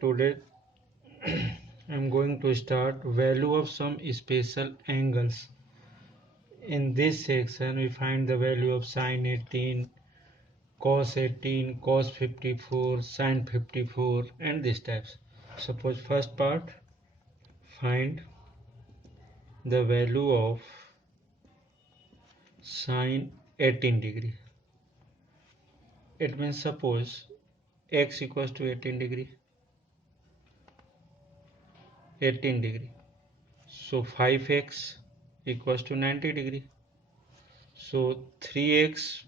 today I'm going to start value of some special angles. In this section we find the value of sine 18, cos 18, cos 54, sine 54 and these types. Suppose first part, find the value of sine 18 degree. It means suppose x equals to 18 degree. So 5x equals to 90 degree. So 3x,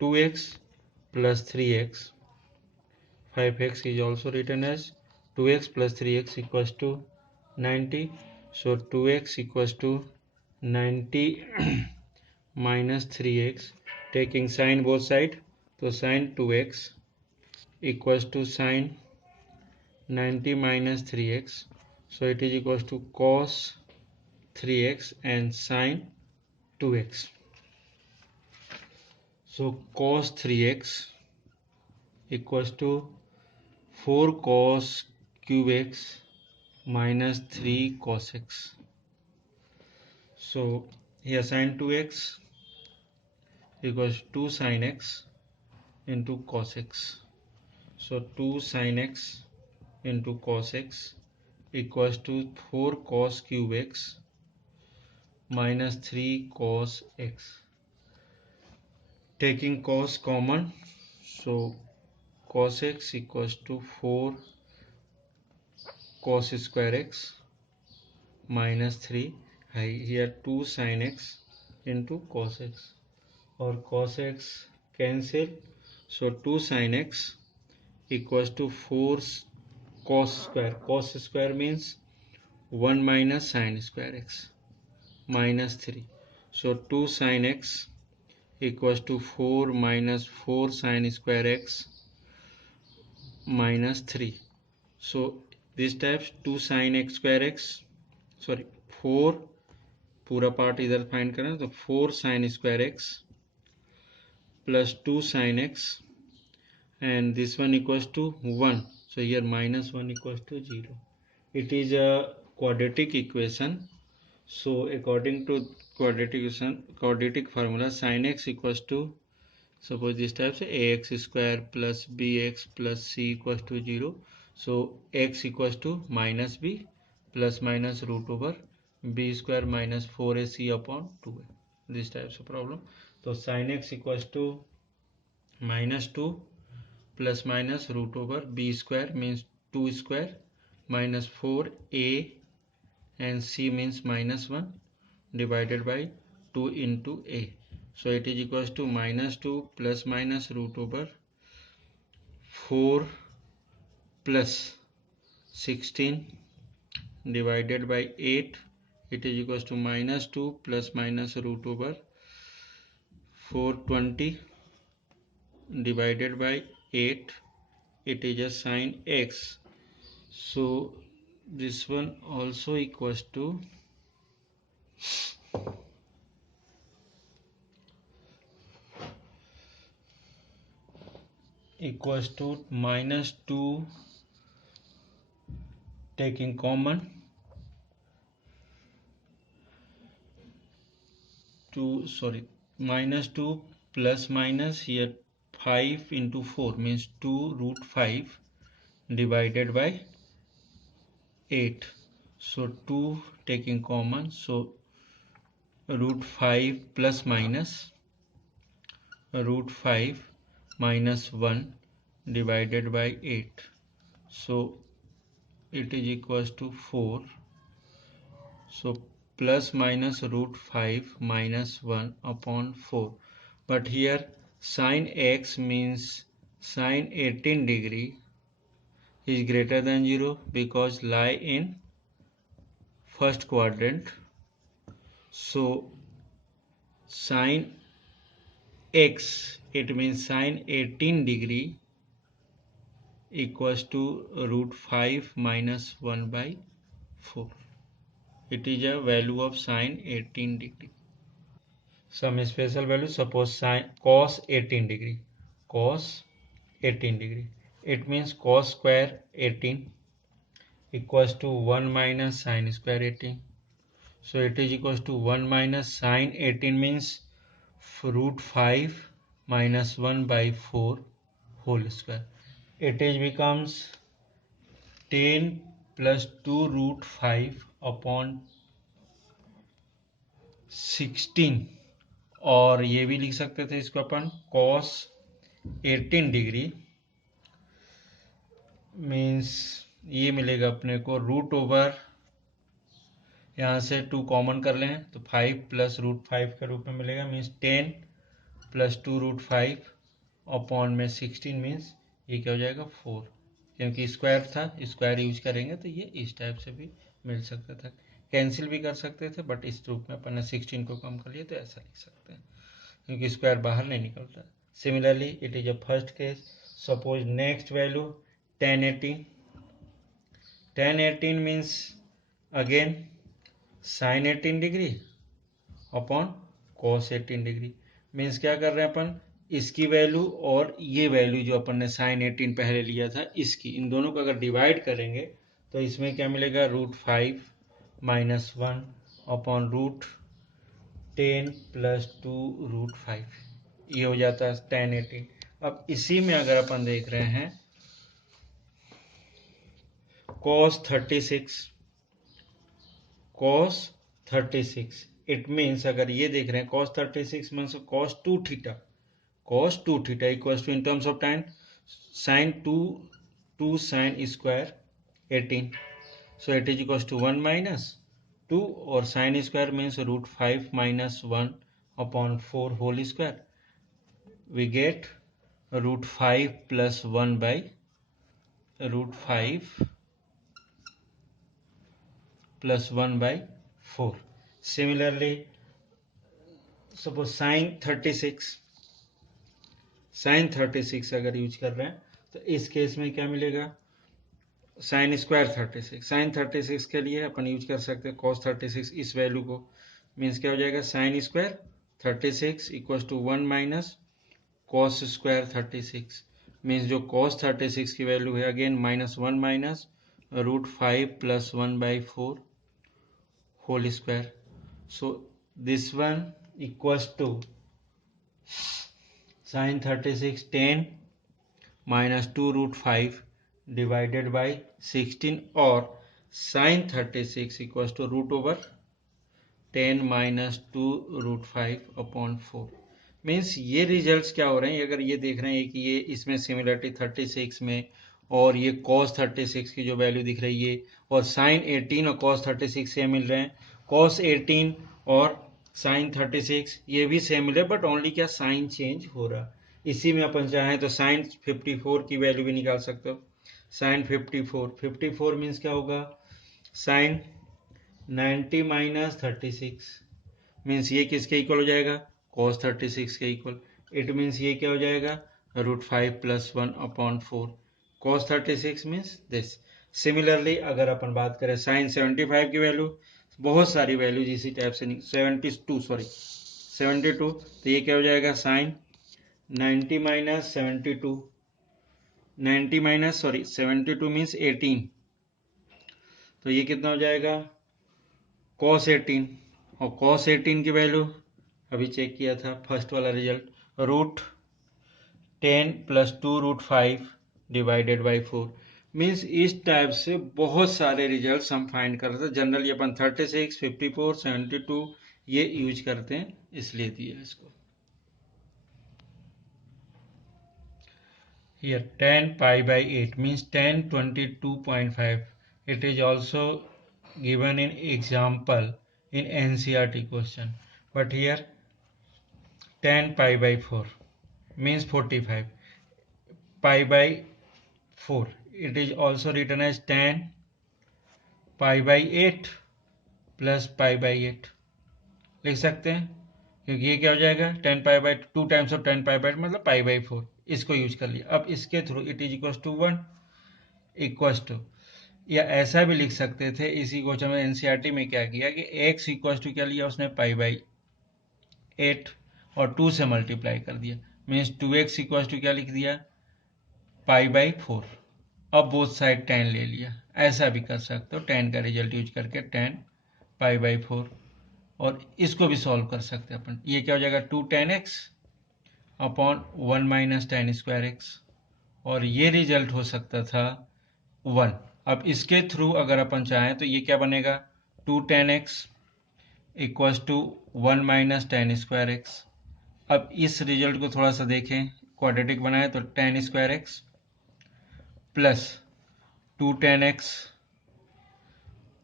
2x plus 3x, 5x is also written as 2x plus 3x equals to 90. So 2x equals to 90 minus 3x. Taking sine both side, so sine 2x equals to sine 90 minus 3x. So it is equals to cos 3x and sine 2x. So cos 3x equals to 4 cos cube x minus 3 cos x. So here sin 2x equals 2 sin x into cos x. So 2 sin x into cos x equals to 4 cos cube x minus 3 cos x. Taking cos common, so cos x equals to 4 cos square x minus 3. Here 2 sin x into cos x, or cos x cancel, so 2 sin x equals to 4 cos square. Cos square means 1 minus sin square x minus 3. So 2 sin x equals to 4 minus 4 sin square x minus 3. So this types 2 sin x square x, sorry 4 पूरा part इधर find करना, तो 4 sin square x plus 2 sin x and this one equals to 1. So here minus 1 equals to 0. It is a quadratic equation. So according to quadratic formula, sin x equals to, suppose this type say ax square plus bx plus c equals to 0. So x equals to minus b plus minus root over b square minus 4ac upon 2a. This types of problem. So sin x equals to minus 2 plus minus root over b square means 2 square minus 4a and c means minus 1 divided by 2 into a. So it is equals to minus 2 plus minus root over 4 plus 16 divided by 8. It is equals to minus 2 plus minus root over 420 divided by 8. It is a sin x. So this one also equals to minus 2 taking common, 2 sorry minus 2 plus minus here 5 into 4 means 2 root 5 divided by 8. So 2 taking common, so root 5 plus minus root 5 minus 1 divided by 8. So it is equals to 4. So plus minus root 5 minus 1 upon 4. But here sin x means sin 18 degree is greater than 0 because lie in first quadrant. So sin x, it means sin 18 degree equals to root 5 minus 1 by 4. It is a value of sin 18 degree. Some special value, suppose sin cos 18 degree. Cos 18 degree. It means cos square 18 equals to 1 minus sin square 18. So it is equals to 1 minus sin 18 means root 5 minus 1 by 4 whole square. It is becomes 10 plus 2 root 5 upon 16, और ये भी लिख सकते थे इसको अपन cos 18 degree means ये मिलेगा अपने को रूट ओवर, यहाँ से 2 कॉमन कर लें तो 5 प्लस रूट 5 के रूप में मिलेगा, मीन्स 10 प्लस 2 रूट 5 अपॉन में 16 मीन्स ये क्या हो जाएगा 4, क्योंकि स्क्वायर था, स्क्वायर यूज करेंगे तो ये इस टाइप से भी मिल सकता था, कैंसिल भी कर सकते थे, बट इस रूप में अपन ने 16 को कम कर लिया तो ऐसा लिख सकते हैं क्योंकि स्क्वायर बाहर नहीं निकलता. Similarly it is a first case. Suppose next value 1018. 1018 means again sine 18 degree upon cos 18 degree. Means क्या कर रहे हैं अपन, इसकी वैल्यू और ये वैल्यू जो अपन ने साइन 18 पहले लिया था इसकी, इन दोनों को अगर डिवाइड करेंगे तो इसमें क्या मिलेगा root 5 minus 1 upon root 10 plus 2 root 5, ये हो जाता है 1018. अब इसी में अगर अपन देख रहे हैं cos 36, इट मीन्स अगर ये देख रहे हैं cos 36 means cos 2 theta equals to in terms of time sin 2 sin square 18, so it is equals to 1 minus 2 और sin square means root 5 minus 1 upon 4 whole square, we get root 5 plus 1 by root 5 plus 1 by 4. Similarly, suppose sin 36 अगर use कर रहे हैं तो इस case में क्या मिलेगा साइन स्क्वायर 36. साइन 36 के लिए अपन यूज कर सकते हैं cos 36 इस वैल्यू को, मीन्स क्या हो जाएगा sine square 36 equals to 1 minus cos square 36, means जो cos 36 की वैल्यू है again minus 1 minus root 5 plus 1 by 4 whole square. So this one equals to sine 36 10 minus 2 root 5 divided by 16 और sine 36 equals to root over 10 minus 2 root 5 upon 4. Means ये results क्या हो रहे हैं, अगर ये देख रहे हैं कि ये इसमें सिमिलरिटी 36 में और ये cos 36 की जो वैल्यू दिख रही है और sin 18 और cos 36 सेम मिल रहे हैं, cos 18 और sin 36 ये भी सेम मिल रहे हैं, बट ओनली क्या साइन चेंज हो रहा. इसी में अपन चाहें तो sin 54 की वैल्यू भी निकाल सकते हो. sin 54 मीन्स क्या होगा sin 90 माइनस 36, मीन्स ये किसके इक्वल हो जाएगा cos 36 के इक्वल. इट मीन्स ये क्या हो जाएगा root 5 plus 1 upon 4 cos 36 means this. Similarly अगर अपन बात करें साइन 75 की वैल्यू, बहुत सारी वैल्यूज इसी टाइप से 72 तो ये क्या हो जाएगा साइन 90 माइनस 72 72 मीन्स 18, तो ये कितना हो जाएगा cos 18, और cos 18 की वैल्यू अभी चेक किया था फर्स्ट वाला result root 10 plus 2 root 5 divided by 4. Means इस टाइप से बहुत सारे रिजल्ट्स हम फाइंड कर रहे थे. जनरली अपन 36 54 72 ये यूज करते हैं, इसलिए दिया इसको. Here 10 pi by 8 means 10 22.5. It is also given in example in NCERT question, but here 10 pi by 4 means 45. Pi by 4 it is also written as 10 pi by 8 plus pi by 8 लिख सकते हैं, क्योंकि ये क्या हो जाएगा 10 pi by 2 times of 10 pi by मतलब pi by 4, इसको यूज कर लिया. अब इसके through it is equals to 1 equals to, या ऐसा भी लिख सकते थे इसी क्वेश्चन में एनसीईआरटी में क्या किया कि x इक्वल्स टू क्या लिया उसने पाई बाई 8 और 2 से मल्टीप्लाई कर दिया, मीन्स 2x इक्वल्स टू क्या लिख दिया π/4। अब बोथ साइड tan ले लिया, ऐसा भी कर सकते हो, tan का रिजल्ट यूज करके tan π/4, और इसको भी सॉल्व कर सकते हैं अपन। ये क्या हो जाएगा 2 tan x upon 1 minus tan square x, और ये रिजल्ट हो सकता था 1। अब इसके थ्रू अगर अपन चाहें तो ये क्या बनेगा 2 tan x equals to 1 minus tan square x. अब इस रिजल्ट को थोड़ा सा देखें, क्वाड्रेटिक बनाए तो tan square x plus 2 tan x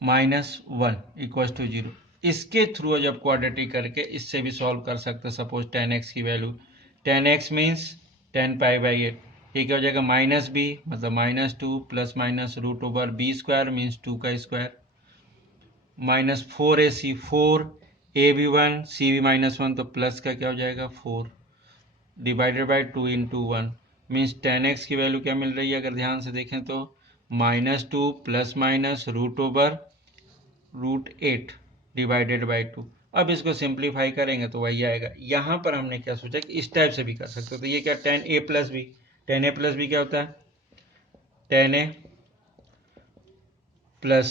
minus 1 equals to 0। इसके थ्रू जब क्वाड्रेटिक करके इससे भी सॉल्व कर सकते हैं। सपोज tan x की वैल्यू, tan x मीन्स 10 π/8, ये क्या हो जाएगा माइनस बी, मतलब -2 plus minus root over B square means 2 का स्क्वायर, माइनस 4ac 4, ए भी 1 सी भी -1, तो प्लस का क्या हो जाएगा 4 divided by 2 into 1 means tan x की वैल्यू क्या मिल रही है अगर ध्यान से देखें तो -2 plus minus root over √8 divided by 2। अब इसको सिंप्लीफाई करेंगे तो वही आएगा। यहाँ पर हमने क्या सोचा कि इस टाइप से भी कर सकते हो, तो ये क्या tan a plus B, tan a plus B क्या होता है tan a plus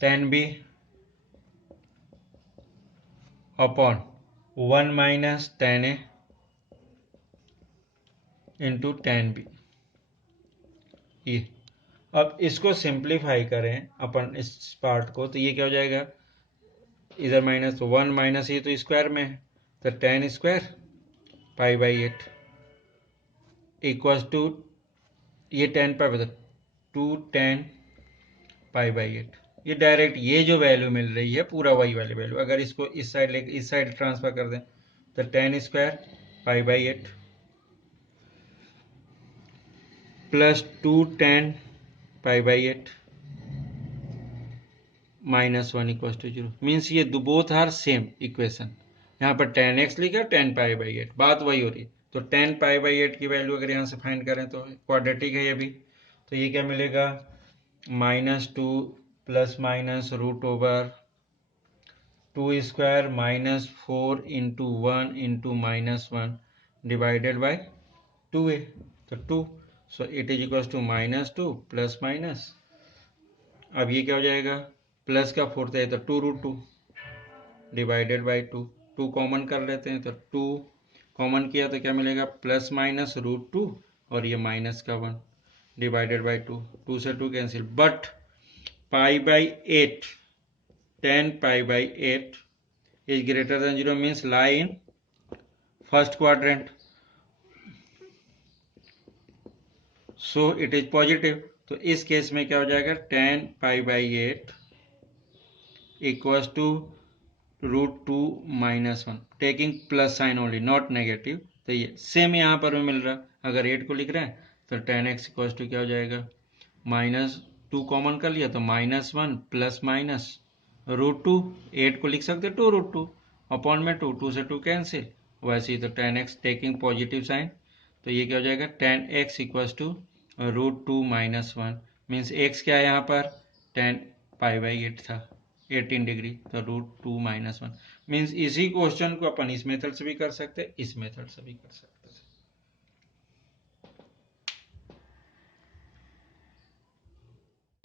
tan b upon 1 minus tan a into tan b। ये अब इसको सिंप्लीफाई करें अपन इस पार्ट को, तो ये क्या हो जाएगा इधर -1 माइनस ये तो स्क्वायर में है, तो tan स्क्वायर π/8 इक्वल्स टू ये tan π 2 tan π/8। ये डायरेक्ट ये जो वैल्यू मिल रही है पूरा वही वाली वैल्यू, अगर इसको इस साइड लेके इस साइड ट्रांसफर कर दें तो tan square π/8 plus 2 tan π/8 -1 equals to 0 means ये बोथ आर सेम इक्वेशन। यहाँ पर tan x लिखा tan π/8, बात वही हो रही है। तो tan π/8 की वैल्यू अगर यहाँ से फाइंड करें तो क्वाड्रेटिक है ये भी, तो ये क्या मिलेगा -2 plus minus root over 2 square -4 into 1 into -1 divided by 2a, तो 2, so it is equals to -2 plus minus, अब ये क्या हो जाएगा प्लस का फोर्थ है तो 2√2 डिवाइडेड बाई 2, 2 कॉमन कर लेते हैं तो 2 कॉमन किया तो क्या मिलेगा प्लस माइनस √2 और ये माइनस का 1 डिवाइडेड बाई 2, 2 से 2 cancel, but π/8 tan π/8 is greater than 0 means lie in first quadrant, so it is positive. तो इस केस में क्या हो जाएगा tan π/8 equals to √2 -1 taking plus sign only not negative, तो ये सेम यहाँ पर भी मिल रहा। अगर 8 को लिख रहे हैं तो tan x इक्वल्स टू क्या हो जाएगा -2 कॉमन कर लिया तो -1 प्लस माइनस √2, 8 को लिख सकते 2√2 अपॉन में 2, 2 से 2 कैंसिल, वैसे ही तो tan x taking positive sign, तो ये क्या हो जाएगा tan x equals to √2 -1 means x क्या है यहाँ पर tan π/8 था 18 डिग्री, तो √2 -1 मीन्स इसी क्वेश्चन को अपन इस मेथड से भी कर सकते हैं, इस मेथड से भी कर सकते हैं।